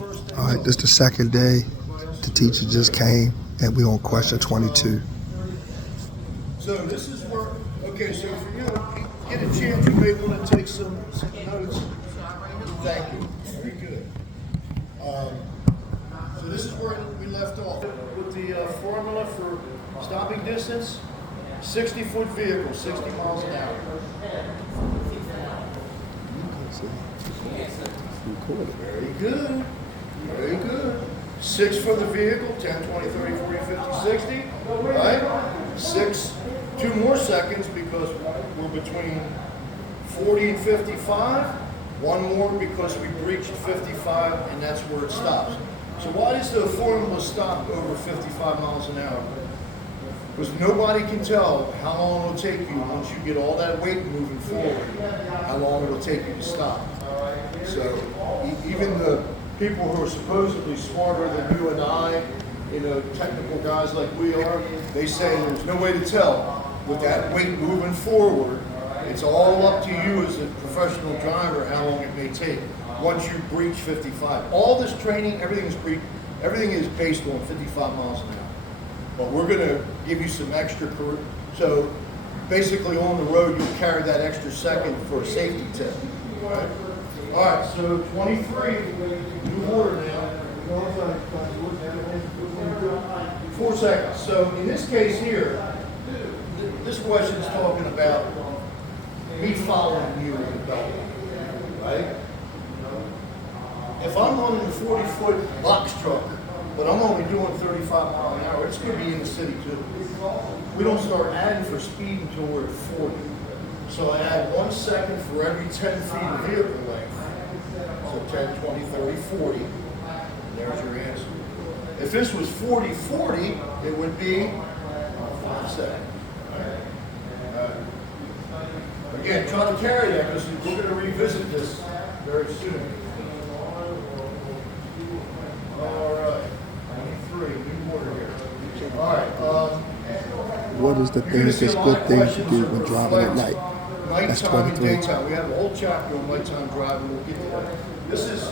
All right, this is the second day. The teacher just came, and we on question 22. So this is where, okay, so if you get a chance, you may want to take some notes. Thank you. Very good. So this is where we left off with the formula for stopping distance. 60-foot vehicle, 60 miles an hour. Very good. Very good. 6 for the vehicle, 10, 20, 30, 40, 50, 60. Right? 6, 2 more seconds because we're between 40 and 55. 1 more because we breached 55 and that's where it stops. So why does the formula stop over 55 miles an hour? Because nobody can tell how long it'll take you once you get all that weight moving forward, how long it'll take you to stop. So even the people who are supposedly smarter than you and I, you know, technical guys like we are, they say there's no way to tell with that weight moving forward. It's all up to you as a professional driver how long it may take once you breach 55. All this training, everything is based on 55 miles an hour. But we're going to give you some extra, so basically on the road you'll carry that extra second for a safety tip. Right? All right, so 23, new order now. 4 seconds. So in this case here, this question is talking about me following you with the belt, right? If I'm running a 40-foot box truck, but I'm only doing 35 miles an hour, it's going to be in the city too. We don't start adding for speed until we're at 40. So I add 1 second for every 10 feet of vehicle length. So 10, 20, 30, 40. And there's your answer. If this was 40, 40, it would be 5 seconds. Again, try to carry that because we're going to revisit this very soon. All right. 23, new order here. All right. What is the things that's good things to do when driving at night? That's Nighttime and 23. daytime. We have a whole chapter on nighttime driving. We'll get to that. This is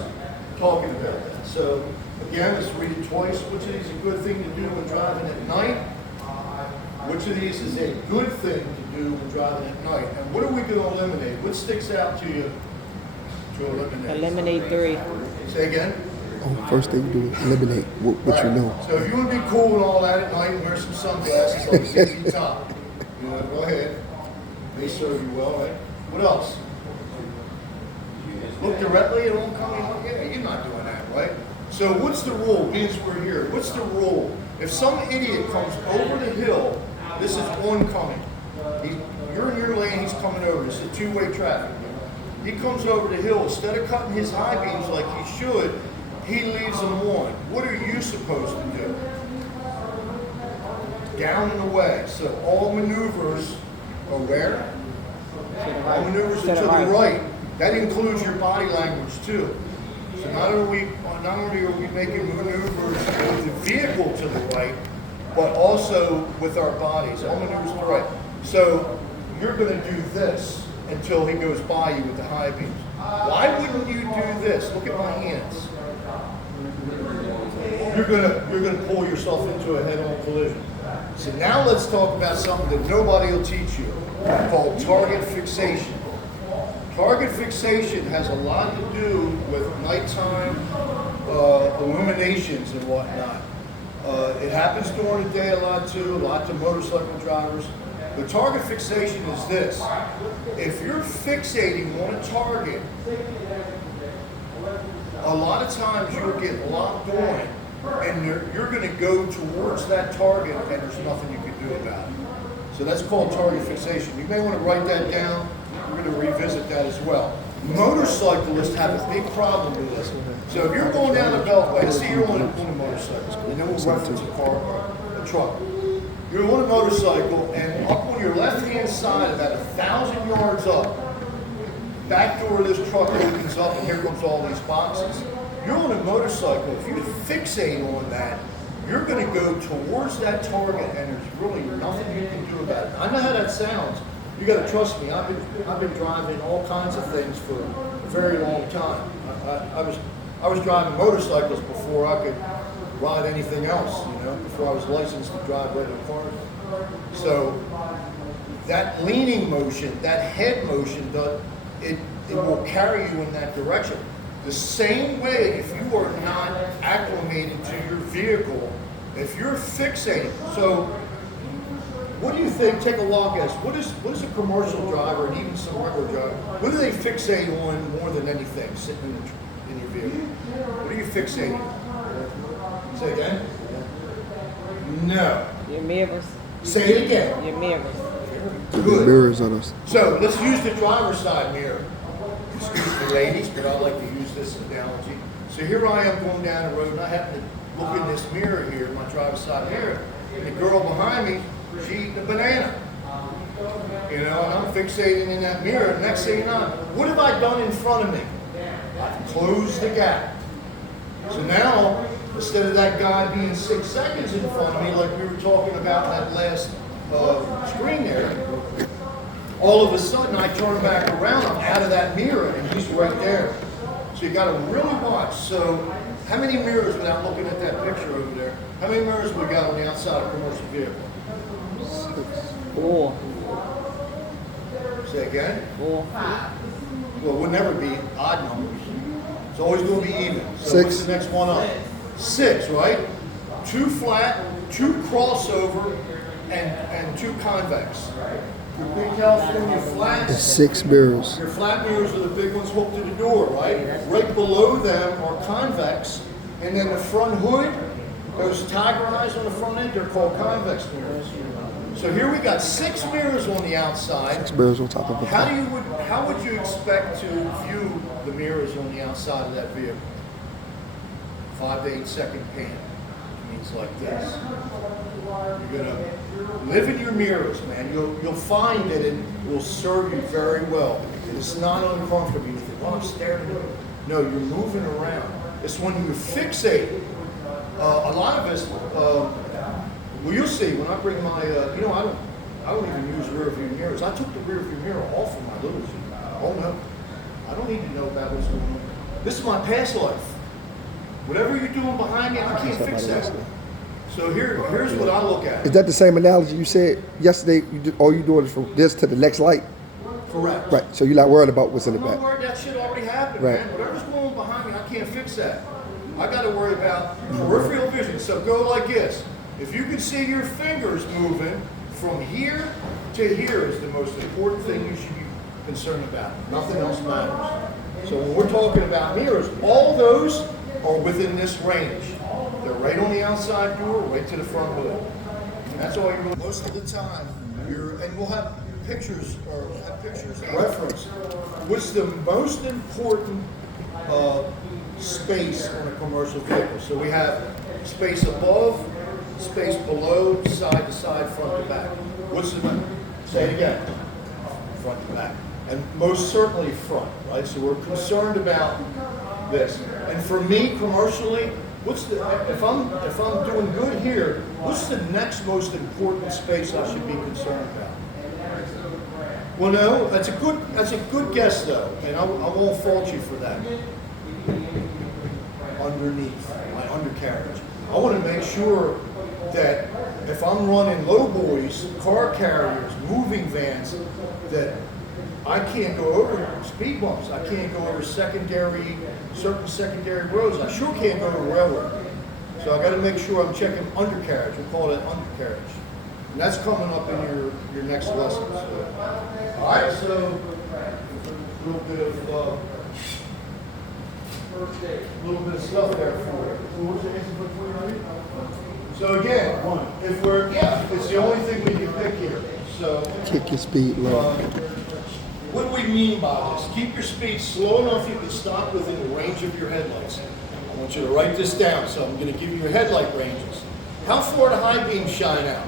talking about that. So again, let's read it twice. Which of these is a good thing to do when driving at night? Which of these is a good thing to do when driving at night? And what are we going to eliminate? What sticks out to you to eliminate? Eliminate 3. Say again? Oh, first thing you do is eliminate what you know. So if you want to be cool and all that at night and wear some sunglasses like ZZ Top, you know, go ahead. They serve you well, right? What else? Look directly at oncoming. Yeah, you're not doing that, right? So what's the rule? Being we're here, what's the rule? If some idiot comes over the hill, this is oncoming. You're in your lane, he's coming over. This is two-way traffic. He comes over the hill. Instead of cutting his high beams like he should, he leaves them on. What are you supposed to do? Down and away. So all maneuvers are where? All maneuvers are to the right. That includes your body language too. So not only are we making maneuvers with the vehicle to the right, but also with our bodies. All maneuvers to the right. So you're going to do this until he goes by you with the high beams. Why wouldn't you do this? Look at my hands. You're gonna pull yourself into a head-on collision. So now let's talk about something that nobody will teach you, called target fixation. Target fixation has a lot to do with nighttime illuminations and whatnot. It happens during the day a lot too, a lot to motorcycle drivers. The target fixation is this. If you're fixating on a target, a lot of times you'll get locked on and you're going to go towards that target and there's nothing you can do about it. So that's called target fixation. You may want to write that down. We're going to revisit that as well. Motorcyclists have a big problem with this. So if you're going down the beltway, let's say you're on a motorcycle, and then we'll reference a car, a truck. You're on a motorcycle and up on your left-hand side, about 1,000 yards up, back door of this truck opens up and here comes all these boxes. You're on a motorcycle. If you fixate on that, you're going to go towards that target and there's really nothing you can do about it. I know how that sounds. You got to trust me. I've been driving all kinds of things for a very long time. I was I was driving motorcycles before I could ride anything else, you know, before I was licensed to drive regular cars. So that leaning motion, that head motion, it will carry you in that direction. The same way, if you are not acclimated to your vehicle, if you're fixating, so what do you think? Take a wild guess. What is a commercial driver and even some regular driver? What do they fixate on more than anything? Sitting in your vehicle. What are you fixating on? Say again. No. Your mirrors. Say it again. Your mirrors. The Good. mirrors on us. So let's use the driver's side mirror. Excuse me, ladies, but I like to use this analogy. So here I am going down the road, and I happen to look in this mirror here, my driver's side mirror, and the girl behind me, she eating a banana. You know, and I'm fixating in that mirror. Next thing you know, what have I done in front of me? I've closed the gap. So now, instead of that guy being 6 seconds in front of me, like we were talking about in that last screen there, all of a sudden I turn back around, I'm out of that mirror, and he's right there. So you got to really watch. So how many mirrors, without looking at that picture over there, how many mirrors we got on the outside of a commercial vehicle? 4. Say again? 4. Well, it would never be odd numbers. It's always going to be even. So 6. what's the next one up? 6, right? 2 flat, 2 crossover, and 2 convex. Your big California flats. And 6 mirrors. Your flat mirrors are the big ones hooked to the door, right? Right below them are convex, and then the front hood, those tiger eyes on the front end, they're called convex mirrors. So here we got 6 mirrors on the outside. 6 mirrors on top of the How would you expect to view the mirrors on the outside of that vehicle? 5 to 8 second pan. It means like this. You're gonna live in your mirrors, man. You'll find that it will serve you very well. It's not uncomfortable. You think, well, I'm staring at it. No, you're moving around. It's when you fixate. A lot of us, well, you'll see when I bring my, I don't even use rear view mirrors. I took the rear view mirror off of my limousine. Oh no, I don't need to know about what's going on. This is my past life. Whatever you're doing behind me, I can't fix that. So here's what I look at. Is that the same analogy you said yesterday? All you doing is from this to the next light? Correct. Right. So you're not worried about what's in the I'm not back. worried, that shit already happened, Right. man. Whatever's going on behind me, I can't fix that. I got to worry about peripheral vision. So go like this. If you can see your fingers moving from here to here is the most important thing you should be concerned about. Nothing else matters. So when we're talking about mirrors, all those are within this range. They're right on the outside door, right to the front hood. And that's all you're doing. Most of the time, and we'll have pictures reference. What's the most important space on a commercial vehicle? So we have space above, space below, side to side, front to back. What's the, say it again, front to back. And most certainly front, right? So we're concerned about this. And for me, commercially, if I'm doing good here, what's the next most important space I should be concerned about? Well, no, that's a good guess though, and I won't fault you for that. Underneath, my undercarriage. I want to make sure that if I'm running low boys, car carriers, moving vans, that I can't go over speed bumps. I can't go over certain secondary roads. I sure can't go over railroad. So I got to make sure I'm checking undercarriage. We call it undercarriage. And that's coming up in your next lesson. So, all right, so a little bit of stuff there for you. So again, it's the only thing we can pick here. So Kick your speed low. what do we mean by this? Keep your speed slow enough you can stop within the range of your headlights. I want you to write this down, so I'm going to give you your headlight ranges. How far do high beams shine out?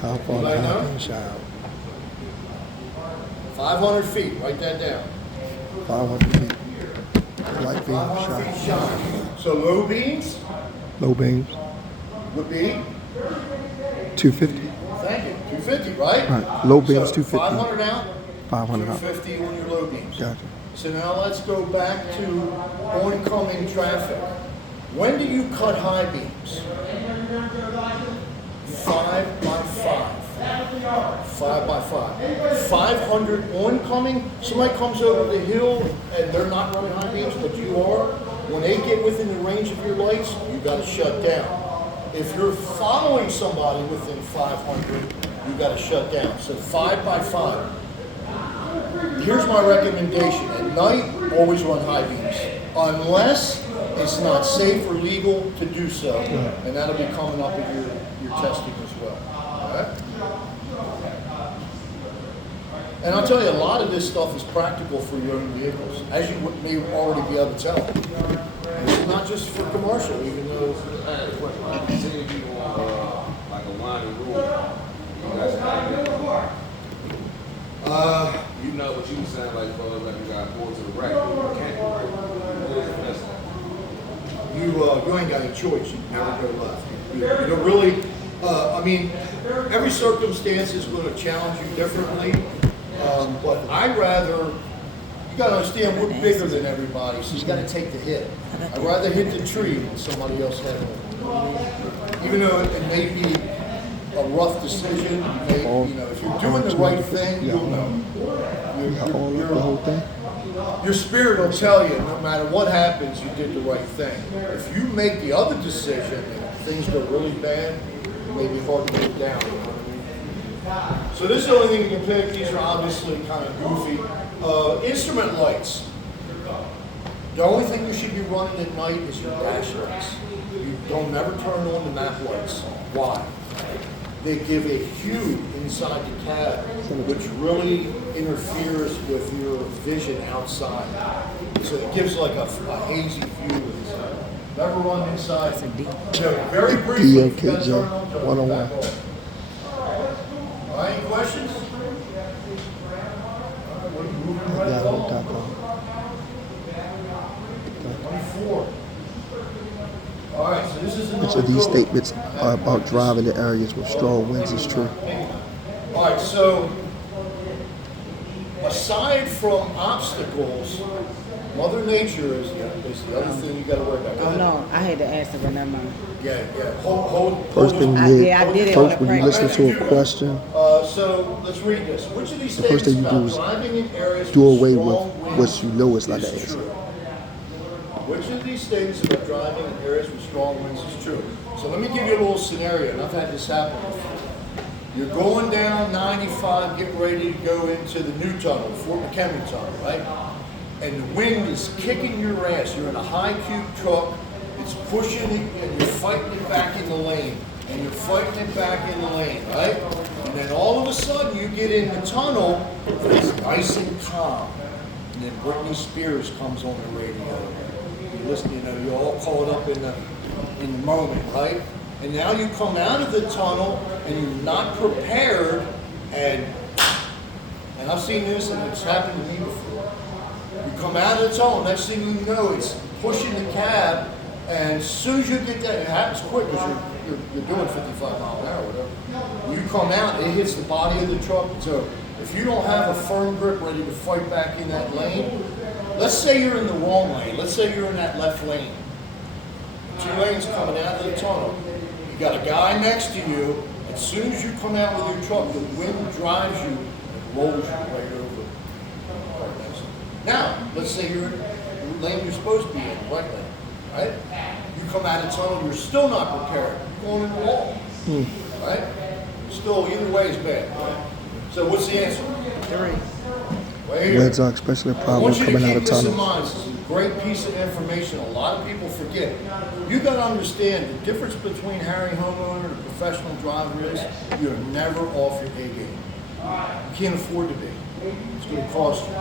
How far Anybody down know? can shout? 500 feet. Write that down. 500 feet. Light beam 500 feet shot. shine. So low beams Low beams. would be, 250. thank you, 250, right? Right. Low beams, So 250. 500 out, 500 out. 250 on your low beams. Gotcha. So now let's go back to oncoming traffic. When do you cut high beams? 5 by 5. 5 by 5. 500 oncoming. Somebody comes over the hill and they're not running high beams, but you are. When they get within the range of your lights, you got to shut down. If you're following somebody within 500, you got to shut down. So 5 by 5. Here's my recommendation. At night, always run high beams. Unless it's not safe or legal to do so. And that'll be coming up in your testing as well. All right? And I'll tell you, a lot of this stuff is practical for your own vehicles, as you may already be able to tell. It's not just for commercial, even though... I had a question. I've been seeing people on like a wine and rule. You guys have you know what you were saying, like, for like you got more to the right, you can't go right. You ain't got any choice. You can never go left. You don't really... I mean, every circumstance is going to challenge you differently. But I'd rather, you got to understand, we're bigger than everybody, so you got to take the hit. I'd rather hit the tree than somebody else hit it. Even though it may be a rough decision, you know, if you're doing the right thing, you'll know. Your spirit will tell you, no matter what happens, you did the right thing. If you make the other decision and things go really bad, it may be hard to get down. You know what I mean? So this is the only thing you can pick. These are obviously kind of goofy. Instrument lights. The only thing you should be running at night is your dash lights. You don't never turn on the map lights. Why? They give a hue inside the cab, which really interferes with your vision outside. So it gives like a hazy view inside. Never run inside. So very briefly, if you guys turn on, turn it back on. All right, any questions? We're moving right along. 24. All right, so this is Which of these statements are about driving in areas with strong winds is true? All right, so aside from obstacles, Mother Nature is the other thing you got to worry about. Oh no, I had to ask it, but never mind. Yeah. Hold. First thing I you did did, it first on the when you listen to a question, So let's read this. Which of these the first statements thing you about do is driving in areas do with away strong with winds what you know is not the is answer. true? Which of these statements about driving in areas with strong winds is true? So let me give you a little scenario, and I've had this happen before. You're going down 95, getting ready to go into the new tunnel, Fort McHenry tunnel, right? And the wind is kicking your ass. You're in a high cube truck. It's pushing it, and you're fighting it back in the lane. And you're fighting it back in the lane, right? And then all of a sudden, you get in the tunnel, it's nice and calm. And then Britney Spears comes on the radio. You listen, you know, you're all caught up in the moment, right? And now you come out of the tunnel and you're not prepared, and I've seen this and it's happened to me before. You come out of the tunnel, next thing you know, it's pushing the cab, and as soon as you get that, it happens quick because you're doing 55 miles an hour, whatever. You come out, it hits the body of the truck. So if you don't have a firm grip ready to fight back in that lane, let's say you're in the wrong lane. Let's say you're in that left lane. 2 lanes coming out of the tunnel. You got a guy next to you. As soon as you come out with your truck, the wind drives you and rolls you right over. Right next to you. Now, let's say you're in the lane you're supposed to be in, right lane, right? You come out of the tunnel, you're still not prepared. You're going in the wall, right? Still, either way is bad, right? So what's the answer? 3. Right here. Winds are especially a I problem want you to coming out keep of this in tunnels. mind. This is a great piece of information. A lot of people forget. You got to understand the difference between hiring a homeowner and a professional driver is you're never off your A game. You can't afford to be. It's going to cost you,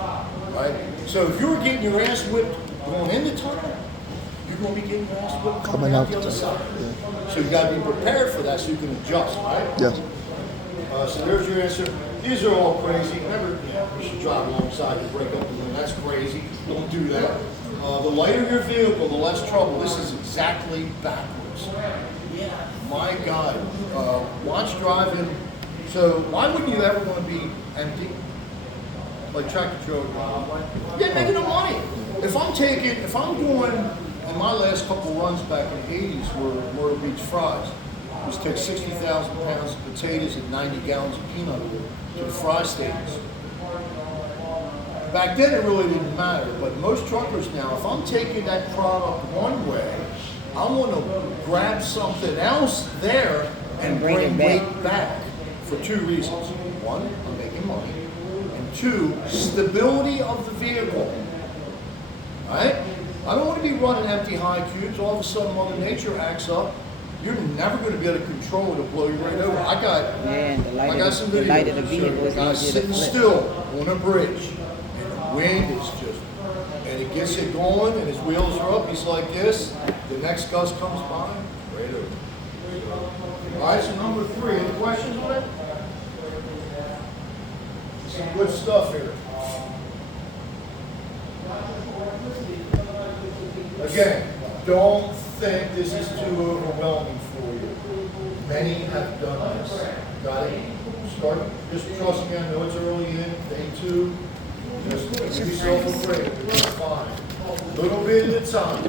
right? So if you were getting your ass whipped going in the tunnel, you're going to be getting your ass whipped coming out the other side. Yeah. So you got to be prepared for that so you can adjust, right? Yes. So there's your answer. These are all crazy. Never, you should drive alongside and break up the wind. That's crazy. Don't do that. The lighter your vehicle, the less trouble. This is exactly backwards. My God. Watch driving. So why wouldn't you ever want to be empty? like tractor trailer. Yeah, making no money. If I'm doing, in my last couple runs back in the 80s were Myrtle Beach fries. We used to take 60,000 pounds of potatoes and 90 gallons of peanut oil to the fry stations. Back then it really didn't matter, but most truckers now, if I'm taking that product one way, I want to grab something else there and bring weight back for two reasons. One, I'm making money, and two, stability of the vehicle. All right? I don't want to be running empty high cubes. All of a sudden, Mother Nature acts up. You're never going to be able to control it to blow you right over. I got some videos of the vehicle is guys easier to sitting flip. still on a bridge, and the wind is just, and it gets it going, and his wheels are up. He's like this. The next gust comes by, right over. All right, so number 3. Any questions on it? Some good stuff here. Again, don't think this is too overwhelming for you. Many have done this. Got it? Start just trusting I know it's early in, day 2. Just make yourself afraid. You're fine. A little bit at a time.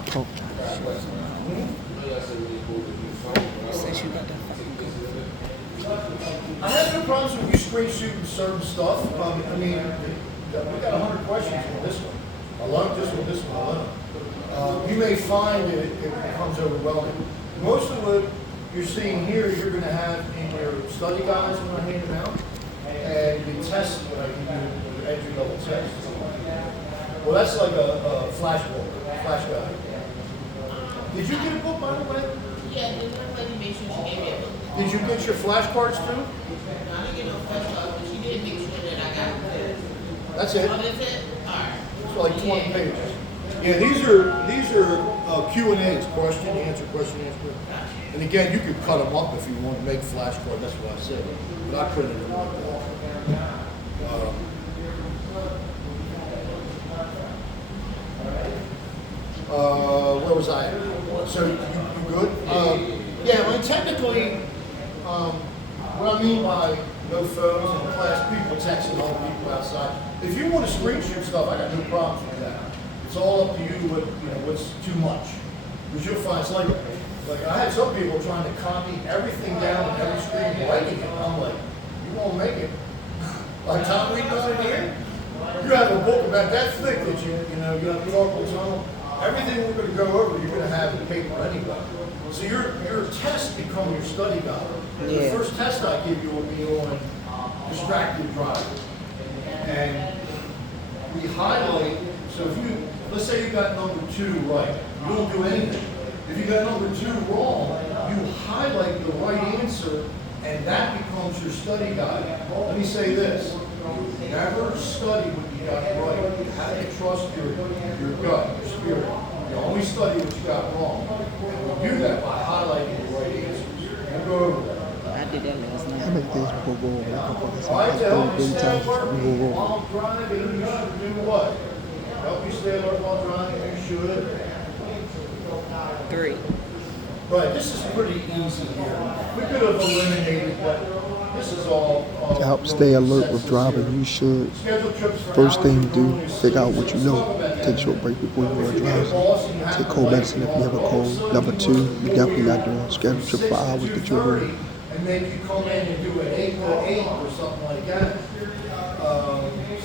I have no problems with you screen shooting certain stuff. I mean, we got 100 questions on this one. I love this one, this one alone. You may find that it becomes overwhelming. Most of what you're seeing here, you're going to have in your study guides when I hand them out, and the tests when I give you the entry-level test. Well, that's like a flash guide. Did you get a book, by the way? Yeah, the young lady made sure she gave me a book. Did you get your flashcards too? I didn't get no flashcards, but she did make sure that I got it. That's it. Oh, that's it? Alright. It's like 20 pages. Yeah, these are Q&As, question, answer. And again, you could cut them up if you want to make flashcards. That's what I said. But I printed them like that. Where was I? So you good? Yeah, well, technically, what I mean by no phones in class, people texting all the people outside. If you want to screen shoot stuff, I got no problem with that. It's all up to you what's too much. Because you'll find it's like I had some people trying to copy everything down in every screen, writing it. I'm like, you won't make it. Like Tom Reed was in here. You have a book about that thick that you have carpal tunnel. Everything we're going to go over, you're going to have in paper anyway. So your test become your study guide. The first test I give you will be on distracted driving. And we highlight, so if let's say you got number 2 right, you don't do anything. If you got number 2 wrong, you highlight the right answer, and that becomes your study guide. Let me say this, you never study what you got right. You have to trust your gut, your spirit. You only study what you got wrong. And we do that by highlighting the right answers. We'll go over that. I did that last night. How many things before go over? A couple of All right, to help you stay times alert we go over. while driving, you should do what? Help you stay alert while driving, you should. 3. Right, this is pretty easy here. We could have eliminated, but this is all. To help stay alert with driving, you should, Schedule trips for first hours thing you or do, only figure out what you know. sleep. Take a short break before you go If you drive. get a boss and you have Take to cold like medicine if you have a all of cold. sudden Number you 2, want you to definitely do not doing scheduled trip for hours that you're 6 to doing. 2:30 and make you come in and do an 8 to 8 or something like that.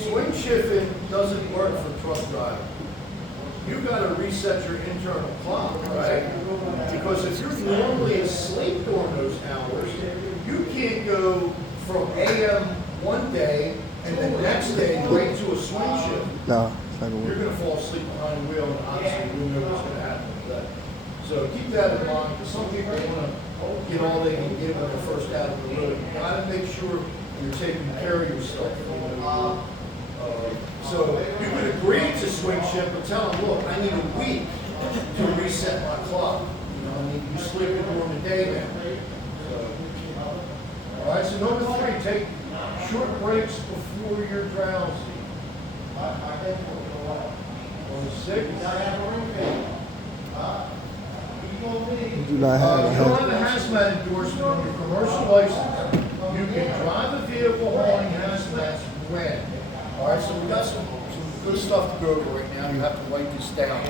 Swing shifting doesn't work for truck driving. You got to reset your internal clock, right? Because if you're normally asleep during those hours, you can't go from AM one day and the next day right to a swing shift. Nah, it's not gonna You're work. going to fall asleep behind the wheel, and obviously you know what's going to happen with that. So keep that in mind, because some people want to get all they can get when they're first out of the road. You got to make sure you're taking care of yourself. So you could agree to swing shift, but tell them, look, I need a week to reset my clock. I need you sleeping during the day now. So, all right, so number 3, take short breaks before you're drowsy. On 6, You do not have a you don't hazard. have a hazmat endorsement on your commercial license. You can drive a vehicle hauling hazmats when All right, so we got some good stuff to go over right now. You have to write this down.